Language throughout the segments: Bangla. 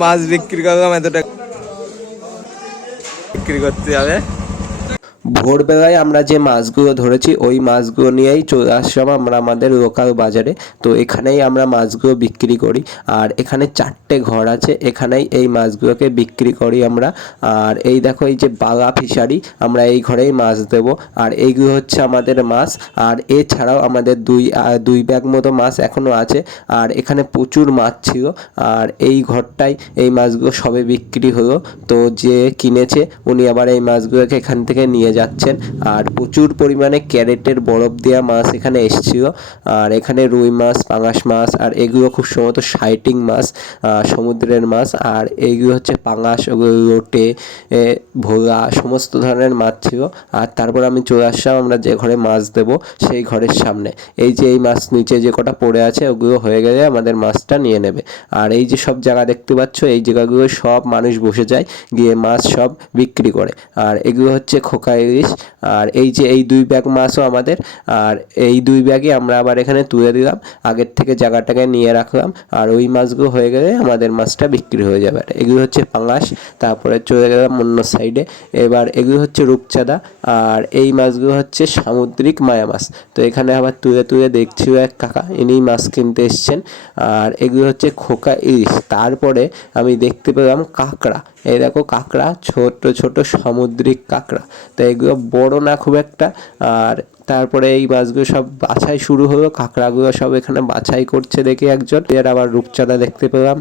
মাছ বিক্রি করলাম, এত টাকা বিক্রি করতে যাবে। ভোরবেলায় আমরা যে মাছগুলো ধরেছি ওই মাছগুলো নিয়েই চলে আসলাম আমরা আমাদের লোকাল বাজারে। তো এখানেই আমরা মাছগুলো বিক্রি করি, আর এখানে 4টে ঘর আছে, এখানেই এই মাছগুলোকে বিক্রি করি আমরা। আর এই দেখো, এই যে বালা ফিশারি, আমরা এই ঘরেই মাছ দেব। আর এইগুলো হচ্ছে আমাদের মাছ, আর এছাড়াও আমাদের দুই ব্যাগ মতো মাছ এখনও আছে। আর এখানে প্রচুর মাছ ছিল, আর এই ঘরটাই এই মাছগুলো সবে বিক্রি হলো। তো যে কিনেছে উনি আবার এই মাছগুলোকে এখান থেকে নিয়ে যাচ্ছেন। আর প্রচুর পরিমাণে ক্যারেটের বরফ দেওয়া মাছ এখানে এসেছিল। আর এখানে রুই মাছ, পাঙাশ মাছ, আর এগুলো খুব সম্ভবত শাইটিং মাছ, সমুদ্রের মাছ। আর এইগুলো হচ্ছে পাঙাশ, লোটে, ভোলা, সমস্ত ধরনের মাছ ছিল। আর তারপর আমি চলে আসলাম আমরা যে ঘরে মাছ দেব সেই ঘরের সামনে। এই যে এই মাছ নিচে যে কটা পড়ে আছে ওগুলো হয়ে গেলে আমাদের মাছটা নিয়ে নেবে। আর এই যে সব জায়গা দেখতে পাচ্ছ, এই জায়গাগুলো সব মানুষ বসে যায়, গিয়ে মাছ সব বিক্রি করে। আর এগুলো হচ্ছে খোকা ইলিশ। আর এই যে এই 2 ব্যাগ মাছও আমাদের। আর এই 2 ব্যাগই আমরা আবার এখানে তুলে দিলাম, আগের থেকে জায়গাটাকে নিয়ে রাখলাম। আর ওই মাছগুলো হয়ে গেলে আমাদের মাছটা বিক্রি হয়ে যাবে। এগুলো হচ্ছে পাঙাশ। তারপরে চলে গেলাম অন্য সাইডে। এবার এগুলো হচ্ছে রূপচাঁদা, আর এই মাছগুলো হচ্ছে সামুদ্রিক মায়া মাছ। তো এখানে আবার তুলে তুলে দেখছিও এক কাকা, ইনি মাছ কিনতে এসছেন। আর এগুলো হচ্ছে খোকা ইলিশ। তারপরে আমি দেখতে পেলাম কাঁকড়া। এই দেখো কাঁকড়া, ছোট ছোট সামুদ্রিক কাঁকড়া। তো এগুলো বড় না খুব একটা। আর তারপরে এই মাছগুলো সব বাছাই শুরু হলো, কাঁকড়াগুলো সব এখানে বাছাই করছে দেখে একজন। এর আবার রূপচাঁদা দেখতে পেলাম।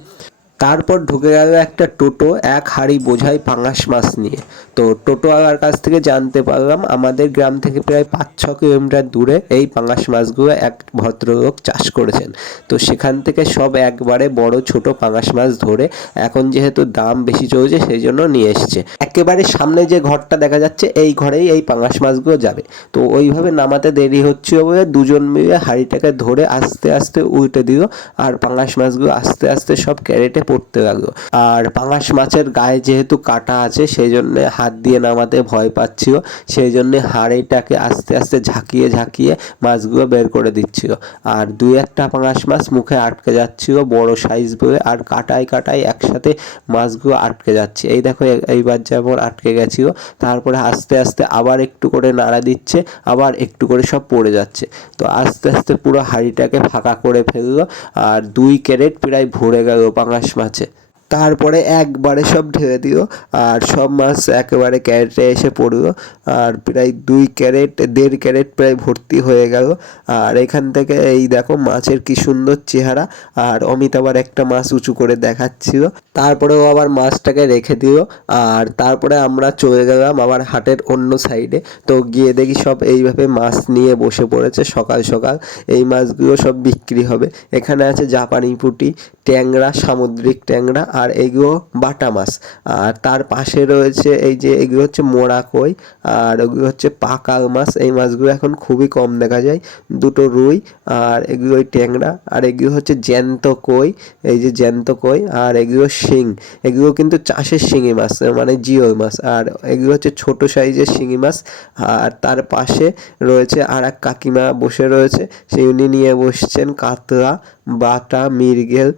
তারপর ঢুকে গেল একটা টোটো এক হাঁড়ি বোঝাই পাঙাশ মাছ নিয়ে। তো টোটোওয়ালার কাছ থেকে জানতে পারলাম আমাদের গ্রাম থেকে প্রায় 5-6 কিলোমিটার দূরে এই পাঙাশ মাছগুলো এক ভদ্রলোক চাষ করেছেন। তো সেখান থেকে সব একবারে বড় ছোট পাঙাশ মাছ ধরে এখন যেহেতু দাম বেশি চলছে সেই জন্য নিয়ে এসছে। একেবারে সামনে যে ঘরটা দেখা যাচ্ছে এই ঘরেই এই পাঙাশ মাছগুলো যাবে। তো ওইভাবে নামাতে দেরি হচ্ছিল বলে দুজন মিলে হাঁড়িটাকে ধরে আস্তে আস্তে উল্টে দিল, আর পাঙাশ মাছগুলো আস্তে আস্তে সব ক্যারেটে পড়তে লাগলো। আর পাঙাশ মাছের গায়ে যেহেতু কাটা আছে সেই জন্য হাত দিয়ে নামাতে ভয় পাচ্ছিল, সেই জন্য হাঁড়িটাকে আস্তে আস্তে ঝাঁকিয়ে ঝাঁকিয়ে মাছগুলো বের করে দিচ্ছিল। আর 2-1টা পাঙাশ মাছ মুখে আটকে যাচ্ছিল বড় সাইজ বলে, আর কাটায় কাটায় একসাথে মাছগুলো আটকে যাচ্ছে। এই দেখো এইবার যেমন আটকে গেছিল, তারপরে আস্তে আস্তে আবার একটু করে নাড়া দিচ্ছে, আবার একটু করে সব পড়ে যাচ্ছে। তো আস্তে আস্তে পুরো হাঁড়িটাকে ফাঁকা করে ফেললো, আর 2 ক্যারেট প্রায় ভরে গেল পাঙাশ মাছে। তারপরে একবারে সব ঢেলে দিল, আর সব মাছ একেবারে ক্যারেটে এসে পড়লো। আর প্রায় 2 ক্যারেট 1.5 ক্যারেট প্রায় ভর্তি হয়ে গেল। আর এখান থেকে এই দেখো মাছের কি সুন্দর চেহারা। আর অমিত আবার একটা মাছ উঁচু করে দেখাচ্ছিল, তারপরেও আবার মাছটাকে রেখে দিল। আর তারপরে আমরা চলে গেলাম আবার হাটের অন্য সাইডে। তো গিয়ে দেখি সব এইভাবে মাছ নিয়ে বসে পড়েছে সকাল সকাল। এই মাছগুলো সব বিক্রি হবে। এখানে আছে জাপানি পুঁটি, ট্যাংরা, সামুদ্রিক ট্যাংরা, আর এগুলো বাটা মাছ। আর তার পাশে রয়েছে এই যে এগুলো হচ্ছে মোড়া কই, আর ওগুলো হচ্ছে পাকাল মাছ। এই মাছগুলো এখন খুবই কম দেখা যায়। 2টো রুই, আর এগুলো ট্যাংরা, আর এগুলো হচ্ছে জ্যান্ত কই, এই যে জ্যান্ত কই। আর এগুলো শিং, এগুলো কিন্তু চাষের শিঙি মাছ, মানে জিওল মাছ। আর এগুলো হচ্ছে ছোট সাইজের শিঙি মাছ। আর তার পাশে রয়েছে আর এক কাকিমা বসে রয়েছে, সেই উনি নিয়ে বসছেন কাতলা, বাটা, মৃগেল,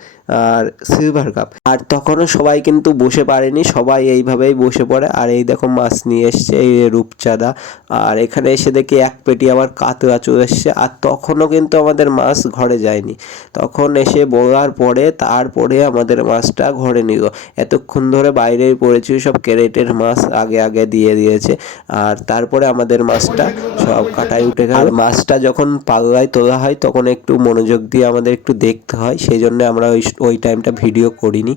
আর সিলভার কাপ। আর তখনও সবাই কিন্তু বসে পারেনি, সবাই এইভাবেই বসে পড়ে। আর এই দেখো মাছ নিয়ে এসছে এই রূপচাঁদা। আর এখানে এসে দেখি এক পেটি আবার কাতলা চলে এসছে। আর তখনও কিন্তু আমাদের মাছ ঘরে যায়নি, তখন এসে বলার পরে তারপরে আমাদের মাছটা ঘরে নিল। এতক্ষণ ধরে বাইরেই পড়েছিল, সব ক্যারেটের মাছ আগে আগে দিয়ে দিয়েছে। আর তারপরে আমাদের মাছটা সব কাটায় উঠে গেল। আর মাছটা যখন পাল্লায় তোলা হয় তখন একটু মনোযোগ দিয়ে আমাদের একটু দেখতে হয়, সেই জন্য আমরা ওই টাইমটা ভিডিও করিনি।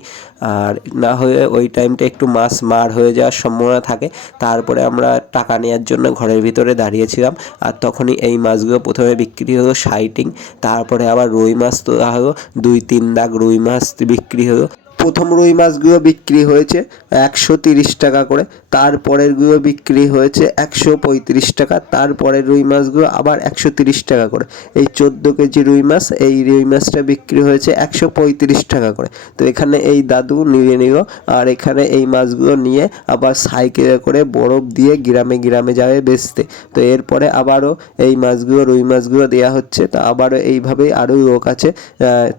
আর না হলে ওই টাইমটা একটু মাছ মার হয়ে যাওয়ার সম্ভাবনা থাকে। তারপরে আমরা টাকা নেওয়ার জন্য ঘরের ভিতরে দাঁড়িয়েছিলাম। আর তখনই এই মাছগুলো প্রথমে বিক্রি হলো শাইটিং, তারপরে আবার রুই মাছ তোলা হলো, 2-3 দাগ রুই মাছ বিক্রি হলো। প্রথম রুই মাছগুলো বিক্রি হয়েছে 130 টাকা করে, তারপরেরগুলো বিক্রি হয়েছে 135 টাকা, তারপরের রুই মাছগুলো আবার 130 টাকা করে। এই 14 কেজি রুই মাছ, এই রুই মাছটা বিক্রি হয়েছে 135 টাকা করে। তো এখানে এই দাদু নিয়ে নিল, আর এখানে এই মাছগুলো নিয়ে আবার সাইকেলে করে বরফ দিয়ে গ্রামে গ্রামে যাবে বেচতে। তো এরপরে আবারও এই মাছগুলো, রুই মাছগুলো দেওয়া হচ্ছে। তো আবারও এইভাবেই আরও লোক আছে,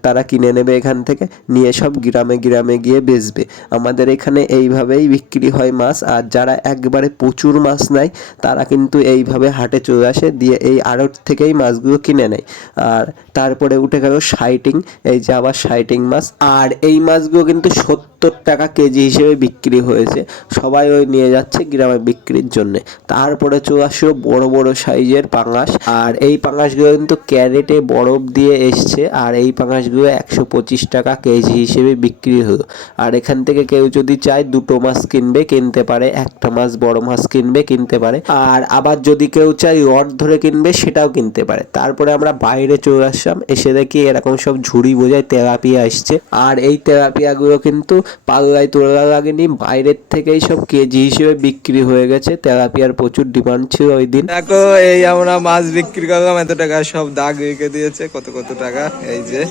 তারা কিনে নেবে এখান থেকে, নিয়ে সব গ্রামে গ্রামে গিয়ে বেচবে। আমাদের এখানে এইভাবেই বিক্রি হয় মাছ। আর যারা একবারে প্রচুর মাছ নেয় তারা কিন্তু এইভাবে হাটে চলে আসে, দিয়ে এই আড়ত থেকেই মাছগুলো কিনে নেয়। আর তারপরে উঠে গেল শাইটিং, এই যে আবার শাইটিং মাছ। আর এই মাছগুলো কিন্তু 70 টাকা কেজি হিসেবে বিক্রি হয়েছে, সবাই ওই নিয়ে যাচ্ছে গ্রামে বিক্রির জন্য। তারপরে চলে আসলো বড় বড় সাইজের পাঙাশ, আর এই পাঙাশগুলো কিন্তু ক্যারেটে বরফ দিয়ে এসছে, আর এই পাঙাশগুলো 125 টাকা কেজি হিসেবে বিক্রি হলো। আর এখান থেকে কেউ যদি চায় দুটো মাছ কিনবে, কিনতে পারে, একটা মাছ বড় মাছ কিনবে, কিনতে পারে। আর আবার যদি কেউ চায় রড ধরে কিনবে, সেটাও কিনতে পারে। তারপরে আমরা বাইরে চলে আসলাম, এসে দেখি এরকম সব ঝুড়ি বোঝায় তেলাপিয়া আসছে। আর এই তেলাপিয়াগুলো কিন্তু পাল্লায় তোলা লাগেনি, বাইরের থেকেই সব কেজি হিসেবে বিক্রি হয়ে গেছে। তেলাপিয়ার প্রচুর ডিমান্ড ছিল ওই দিন। দেখো এই আমরা মাছ বিক্রি করলাম, এত টাকা সব দাগ রেখে দিয়েছে, কত কত টাকা। এই যে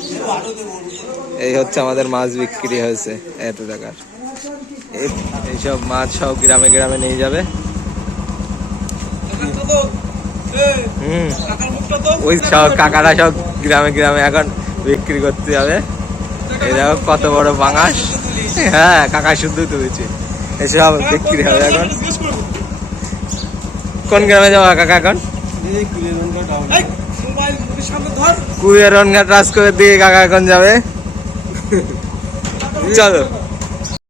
এই হচ্ছে আমাদের মাছ বিক্রি হয়েছে এত টাকার। এইসব মাছ সব গ্রামে গ্রামে নিয়ে যাবে। ওই সব কাকারা সব গ্রামে গ্রামে এখন বিক্রি করতে যাবে। এই দেখো কত বড় পাঙাশ, হ্যাঁ কাকা শুদ্ধ তুলেছে, এসব বিক্রি হবে এখন। কোন গ্রামে যাবো কাকা এখন? কুয়েরনঘাট রাজ করে দিয়ে কাকা এখন যাবে। চলো।